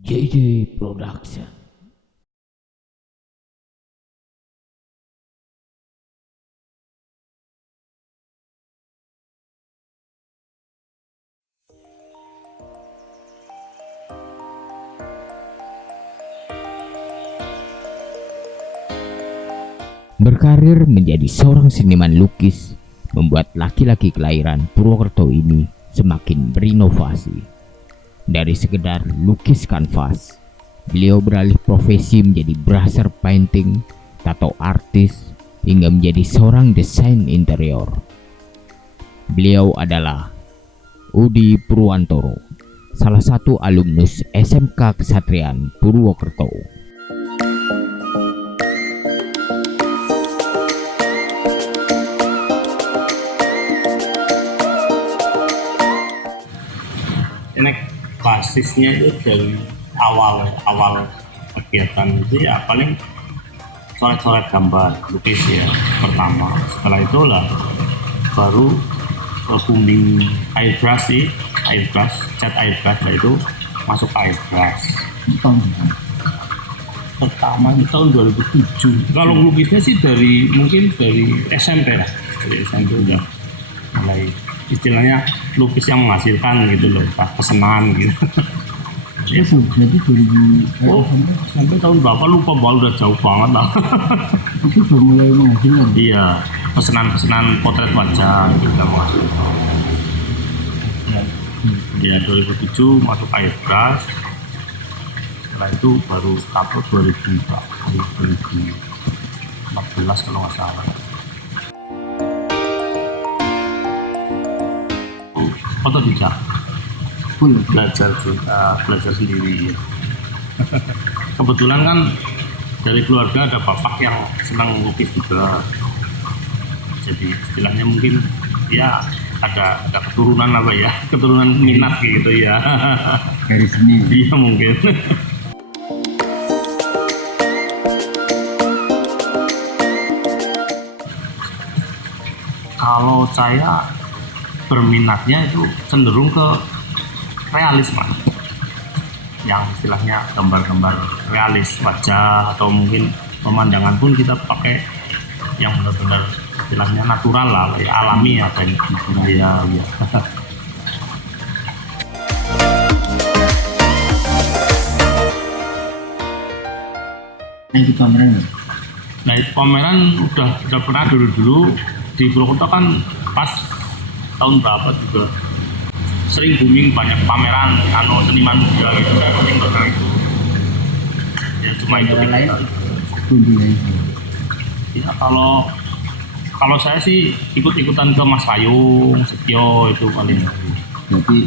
JJ Production. Berkarir menjadi seorang seniman lukis membuat laki-laki kelahiran Purwokerto ini semakin berinovasi. Dari sekedar lukis kanvas, beliau beralih profesi menjadi brusher painting, tato artis, hingga menjadi seorang desain interior. Beliau adalah Udi Purwantoro, salah satu alumnus SMK Kesatrian Purwokerto. Ini basisnya itu dari awal kegiatan itu ya paling coret-coret gambar lukis ya pertama. Setelah itulah baru ke booming airbrush sih, cat airbrush, lah itu masuk ke airbrush. Pertama itu tahun 2007. Kalau lukisnya sih mungkin dari SMP lah, dari SMP udah mulai istilahnya lukis yang menghasilkan gitu loh, pesanan gitu. Jadi 2000 sampai tahun berapa lupa, udah jauh banget lah. itu udah mulai menghasilkan. Iya, pesanan potret wajah gitu udah menghasilkan. Ya 2007 masuk airbrush. Setelah itu baru tato 2014 kalau nggak salah. Otodidak, belajar sendiri ya. Kebetulan kan dari keluarga ada bapak yang senang lukis juga, jadi istilahnya mungkin ya ada keturunan apa ya, keturunan minat gitu ya. Dari seni. Iya mungkin. Kalau saya berminatnya itu cenderung ke realis, Mas. Yang istilahnya gambar-gambar realis wajah, atau mungkin pemandangan pun kita pakai yang benar-benar istilahnya natural lah, ya, alami ya, kayak ya. Nah itu pameran udah pernah dulu di Purwokerto kan, pas tahun berapa juga sering booming banyak pameran seniman muda gitu, saya sering pernah itu ya, cuma itu lain ya. Kalau saya sih ikut-ikutan ke Mas Payung Setio itu paling. berarti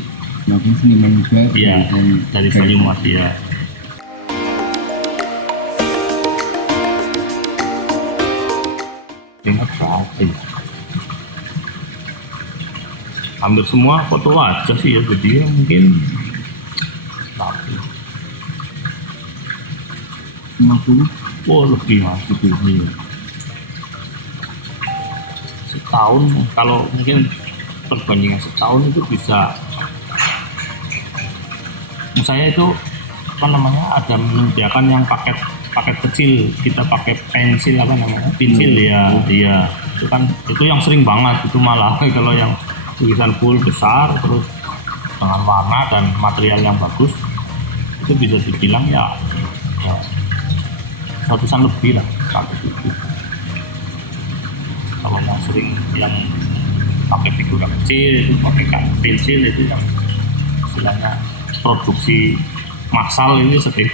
makin seniman juga. Iya, dari Payung Mas ya. Ingat berarti hampir semua foto wajah sih ya, jadi mungkin 50. oh lebih Mas itu ya. Setahun, kalau mungkin perbandingan setahun itu bisa, saya itu apa namanya, ada menyediakan yang paket kecil, kita pakai pensil apa namanya, pensil ya. Iya, itu kan itu yang sering banget itu malah. Kalau yang tulisan full besar terus dengan warna dan material yang bagus, itu bisa dibilang ya ratusan lebih lah, 100 lebih. Kalau yang sering yang pakai figura kecil itu pakai pensil, itu yang istilahnya produksi massal ini sering.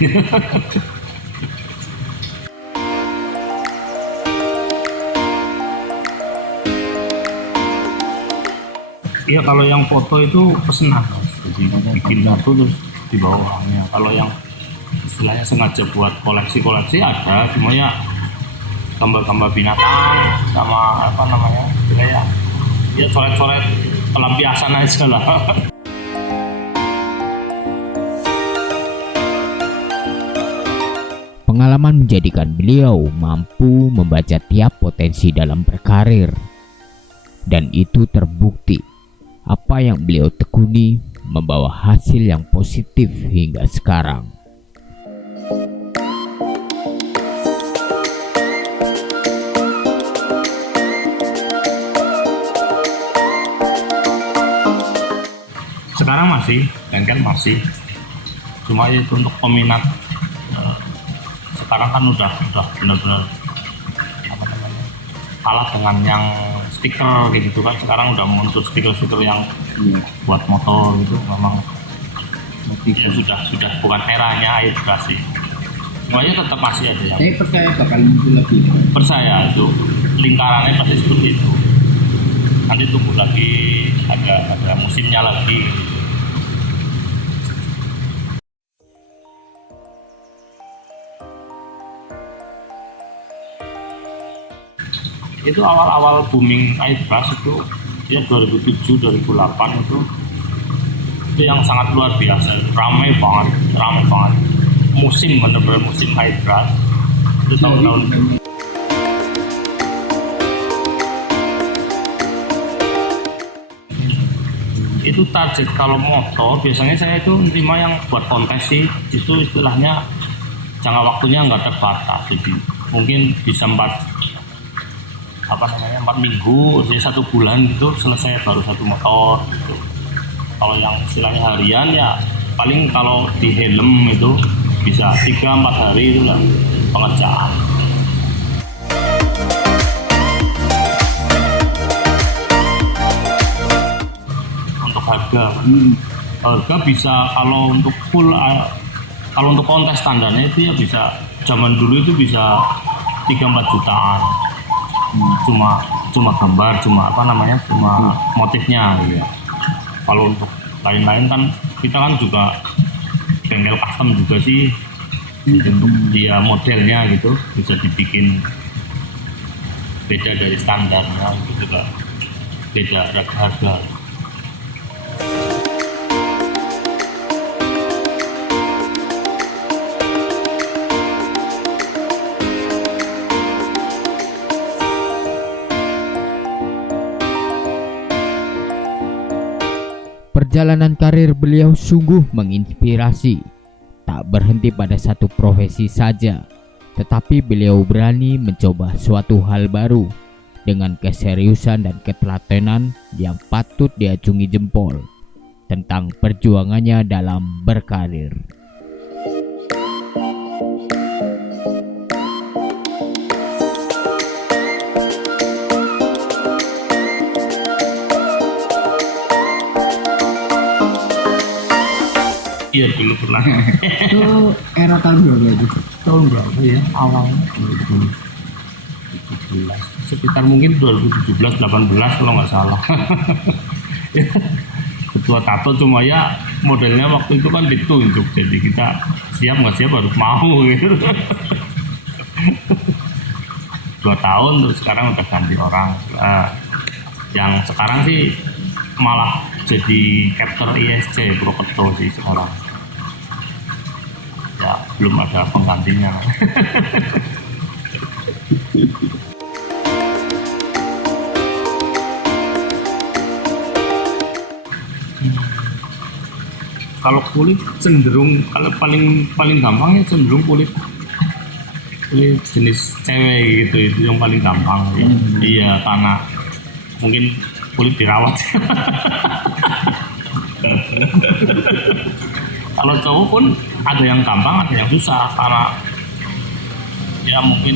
Iya, kalau yang foto itu pesanan, jadi bikin foto terus di bawahnya. Kalau yang istilahnya sengaja buat koleksi ada, cuma ya gambar-gambar binatang sama apa namanya, istilahnya ya coret-coret pelampiasan aja lah. Pengalaman menjadikan beliau mampu membaca tiap potensi dalam berkarir, dan itu terbukti. Apa yang beliau tekuni membawa hasil yang positif hingga sekarang. Sekarang masih, bengkel masih. Cuma itu untuk peminat sekarang kan udah benar-benar apa namanya, kalah dengan yang stiker gitu kan. Sekarang udah muncul stiker-stiker yang Iya. buat motor gitu, memang Motif. ya sudah bukan eranya airbrush sih. Semuanya tetap masih ada yang Saya percaya bakal muncul lagi. percaya itu lingkarannya pasti seperti itu. Nanti tunggu lagi ada musimnya lagi. Itu awal-awal booming airbrush itu ya 2007 2008 itu yang sangat luar biasa, ramai banget musim, bener-bener musim airbrush itu tahun-tahun itu. Target kalau motor biasanya saya itu terima yang buat kontes sih, itu istilahnya jangka waktunya nggak terbatas, jadi mungkin bisa 4 minggu, jadi 1 bulan gitu selesai baru 1 motor gitu. Kalau yang istilahnya harian ya paling kalau di helm itu bisa 3-4 hari itu lah pengerjaan. Untuk harga bisa kalau untuk full, kalau untuk kontes standarnya itu ya bisa, zaman dulu itu bisa 3-4 jutaan. Cuma gambar, cuma motifnya gitu ya. Kalau untuk lain-lain kan kita kan juga bengkel custom juga sih, untuk dia modelnya gitu bisa dibikin beda dari standarnya, itu juga beda harga. Perjalanan karir beliau sungguh menginspirasi. Tak berhenti pada satu profesi saja, tetapi beliau berani mencoba suatu hal baru dengan keseriusan dan ketelatenan yang patut diacungi jempol tentang perjuangannya dalam berkarir. Iya dulu pernah. Itu era tahun berapa itu? Tahun berapa ya? Awalnya 2017, sekitar mungkin 2017-18 kalau nggak salah. Ketua tato, cuma ya modelnya waktu itu kan ditunjuk, jadi kita siap nggak siap harus mau gitu. 2 tahun terus sekarang udah ganti orang. Yang sekarang sih malah jadi captor ISC Purwokerto sih sekarang. Ya belum ada penggantinya. Kalau kulit cenderung, kalau paling gampang ya cenderung kulit jenis cewek gitu, itu yang paling gampang ya. Iya, karena mungkin kulit dirawat. Kalau cowok pun ada yang gampang, ada yang susah, karena ya mungkin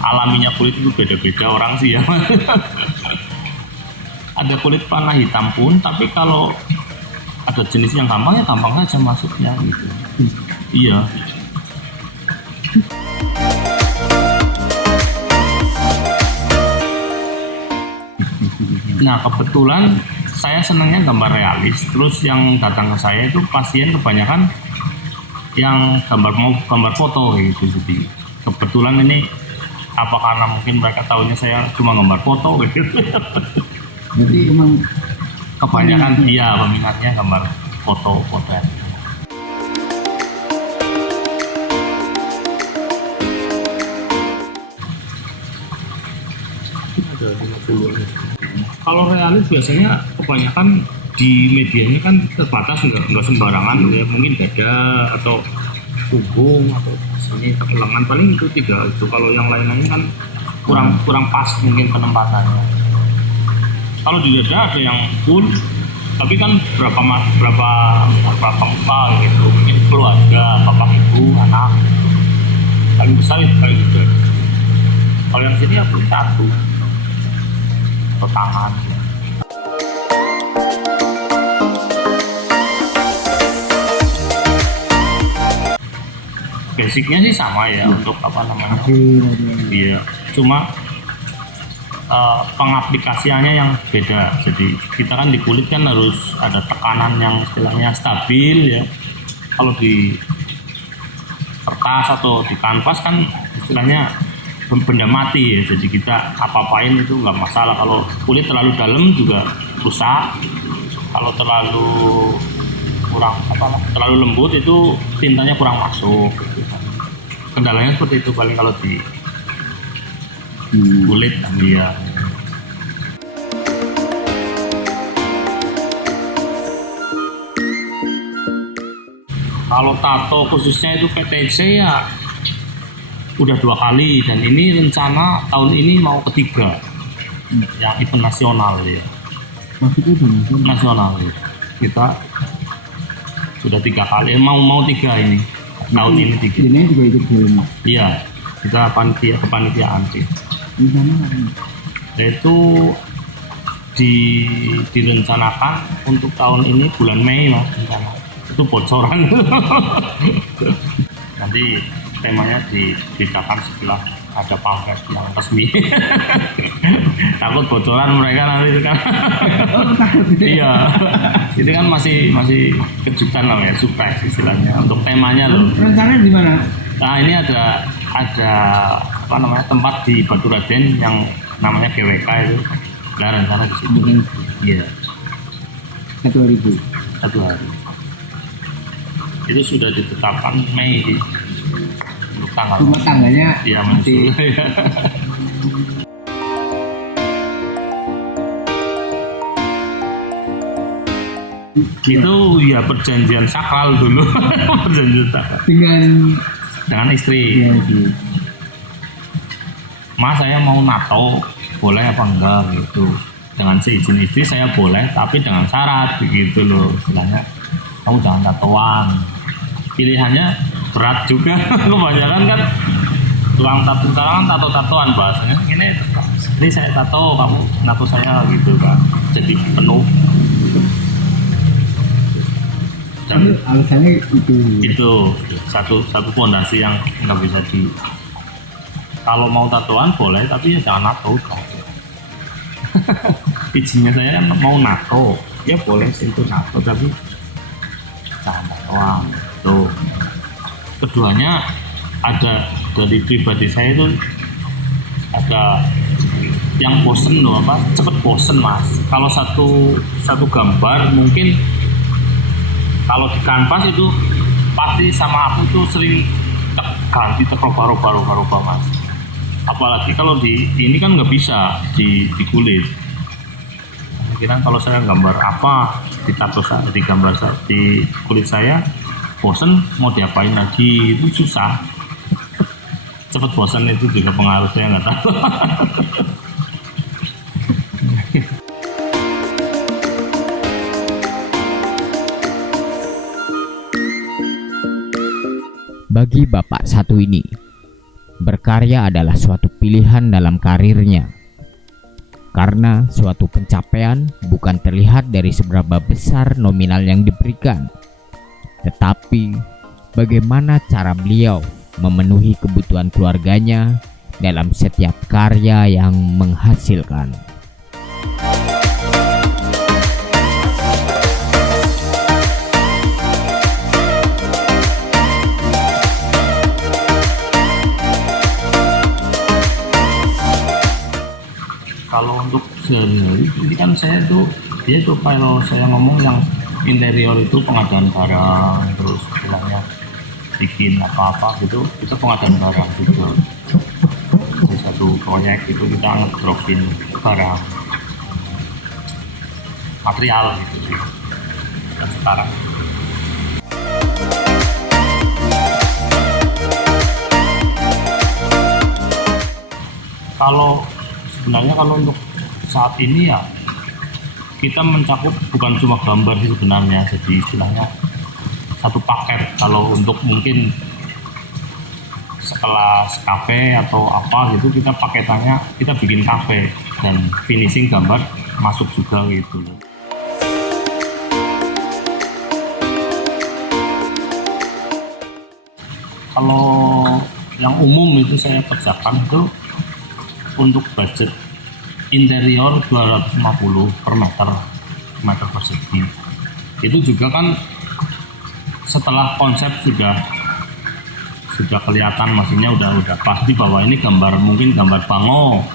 alaminya kulit itu beda-beda orang sih ya. Ada kulit panah hitam pun, tapi kalau ada jenis yang gampang ya gampang aja masuknya gitu. Iya. Nah kebetulan saya senangnya gambar realis, terus yang datang ke saya itu pasien kebanyakan yang gambar foto gitu. Jadi kebetulan ini apa karena mungkin mereka tahunya saya cuma gambar foto gitu. Jadi emang Kebanyakan dia peminatnya gambar foto. Ada 50. Kalau realis biasanya kebanyakan di medianya kan terbatas, nggak sembarangan ya, mungkin dada atau punggung atau sini lengan, paling itu 3 itu. Kalau yang lain-lain kan kurang pas mungkin penempatannya. Kalau di dada ada yang full, tapi kan berapa muka gitu, mungkin keluarga, bapak ibu, anak, paling besar itu paling gede. Kalau yang sini ya paling satu atau tangan. Basicnya sih sama ya untuk apa namanya, iya, cuma pengaplikasiannya yang beda. Jadi kita kan di kulit kan harus ada tekanan yang istilahnya stabil ya. Kalau di kertas atau di kanvas kan istilahnya benda mati ya. Jadi kita apa-apain itu nggak masalah. Kalau kulit terlalu dalam juga rusak. Kalau terlalu terlalu lembut itu tintanya kurang masuk. Kendalanya seperti itu paling kalau di kulit dia. Kalau tato khususnya itu PTC ya udah 2 kali, dan ini rencana tahun ini mau ketiga yang event nasional ya. Maksudnya Nasional ya. Kita sudah 3 kali, mau 3 ini tahun ini 3. ini juga ikut film. Iya, kita kepanitiaan sih. Di sana Yaitu direncanakan untuk tahun ini bulan Mei mas, rencana. Itu bocoran. Nanti temanya diberitakan setelah ada pamflet yang resmi. Takut bocoran mereka nanti kan. Iya, itu kan masih kejutan namanya, surprise istilahnya untuk temanya loh. rencananya di mana? Nah ini ada apa namanya, tempat di Baturaden yang namanya GWK itu. Nah rencana di situ. Iya. 1 hari. Itu sudah ditetapkan Mei sih. Untuk tanggal. Cuma tangganya Iya masih. Itu ya perjanjian sakral dulu. Perjanjian sakral dengan istri. ya, sih. Mas saya mau nato, boleh apa enggak gitu. Dengan seizin istri saya boleh, tapi dengan syarat begitu loh istilahnya. Kamu jangan tatoan. Pilihannya berat juga. Kebanyakan kan tukang tato sekarang kan tatoan bahasanya. Ini saya tato, kamu nato saya gitu kan. Jadi penuh. Dan Alasannya itu satu fondasi yang nggak bisa kalau mau tatoan boleh, tapi ya jangan nato. Izinnya saya kan mau nato, ya boleh sih itu nato, tapi jangan tatoan. Tuh. Keduanya ada dari pribadi saya itu ada yang bosen loh, cepet bosen mas. Kalau satu gambar mungkin kalau di kanvas itu pasti sama aku tuh sering ganti roba mas. Apalagi kalau di ini kan nggak bisa di kulit. Kira kalau saya gambar apa di tato di gambar di kulit saya, bosen mau diapain lagi itu susah. Cepet bosen itu juga pengaruh, saya nggak tahu. Bagi bapak satu ini, berkarya adalah suatu pilihan dalam karirnya. Karena suatu pencapaian bukan terlihat dari seberapa besar nominal yang diberikan, tetapi bagaimana cara beliau memenuhi kebutuhan keluarganya dalam setiap karya yang menghasilkan. Kalau untuk sehari-hari ini kan saya tuh dia tuh kalau saya ngomong yang interior itu pengadaan barang, terus istilahnya bikin apa-apa gitu, kita pengadaan barang juga. Di satu proyek itu kita ngedropin barang material gitu sih. Dan sekarang sebenarnya kalau untuk saat ini ya kita mencakup bukan cuma gambar sih sebenarnya, jadi istilahnya satu paket. Kalau untuk mungkin sekelas kafe atau apa gitu, kita paketannya kita bikin kafe dan finishing gambar masuk juga gitu. Kalau yang umum itu saya kerjakan itu untuk budget interior 250 per meter persegi. Itu juga kan setelah konsep sudah kelihatan, maksudnya udah pasti bahwa ini gambar, mungkin gambar Bango,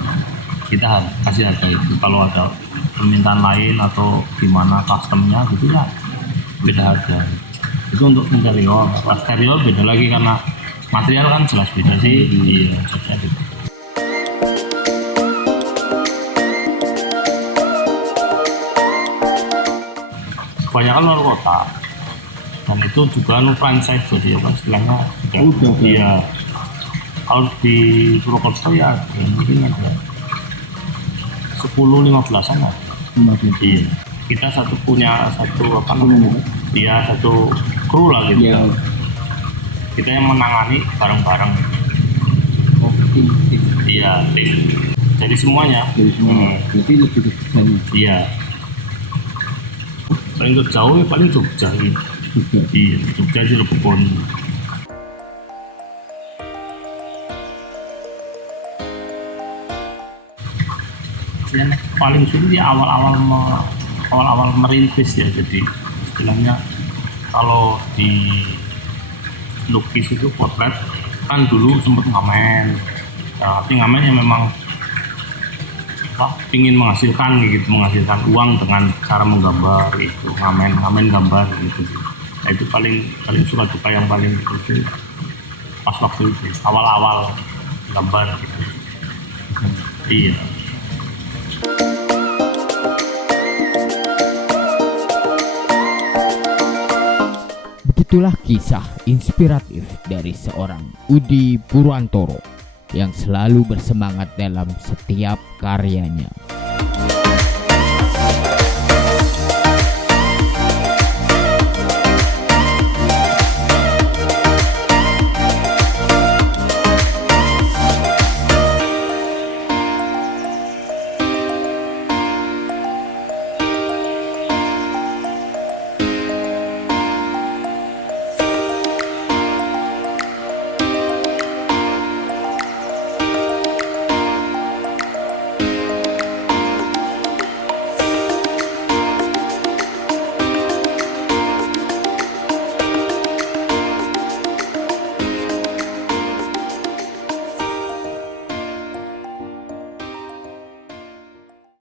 kita kasih harga itu. Kalau ada permintaan lain atau gimana customnya gitu ya beda harga. Itu untuk interior. Eksterior beda lagi karena material kan jelas beda sih. Iya, gitu. Kebanyakan luar kota, dan itu juga franchise, jadi apa istilahnya sudah. Iya. Kalau di Purwokerto ya mungkin ada 10-15an lah. Iya. Kita punya satu apa namanya? Iya, satu kru lah gitu. Iya. Kita yang menangani bareng-bareng. Tim. Iya, tim. Jadi semuanya. Berarti lebih ke sana. Iya. Paling jauh ya paling Jogja gitu. Iya, Jogja Cirebon. Ya, paling sulit ya awal-awal merintis ya. Jadi istilahnya kalau di lukis itu potret kan dulu sempat ngamen. Nah, tapi ngamen yang memang ingin menghasilkan uang dengan cara menggambar itu, ngamen gambar gitu. Nah, itu paling suka duka yang paling itu pas waktu itu awal gambar gitu. Iya. Begitulah kisah inspiratif dari seorang Udi Purwantoro yang selalu bersemangat dalam setiap karyanya.